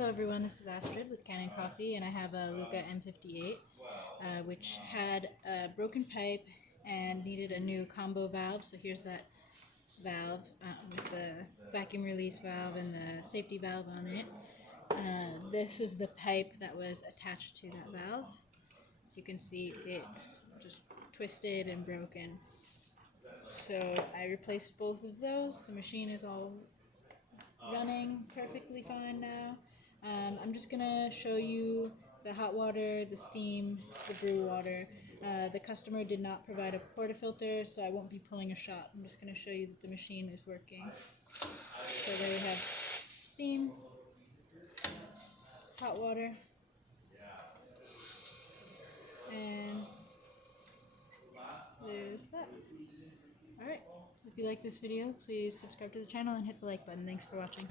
Hello everyone, this is Astrid with Kanen Coffee, and I have a Lucca M58, which had a broken pipe and needed a new combo valve. So here's that valve with the vacuum release valve and the safety valve on it. This is the pipe that was attached to that valve. As you can see, it's just twisted and broken. So I replaced both of those. The machine is all running perfectly fine now. I'm just gonna show you the hot water, the steam, the brew water. The customer did not provide a portafilter, so I won't be pulling a shot. I'm just gonna show you that the machine is working. So there we have steam, hot water, and there's that. Alright, if you like this video, please subscribe to the channel and hit the like button. Thanks for watching.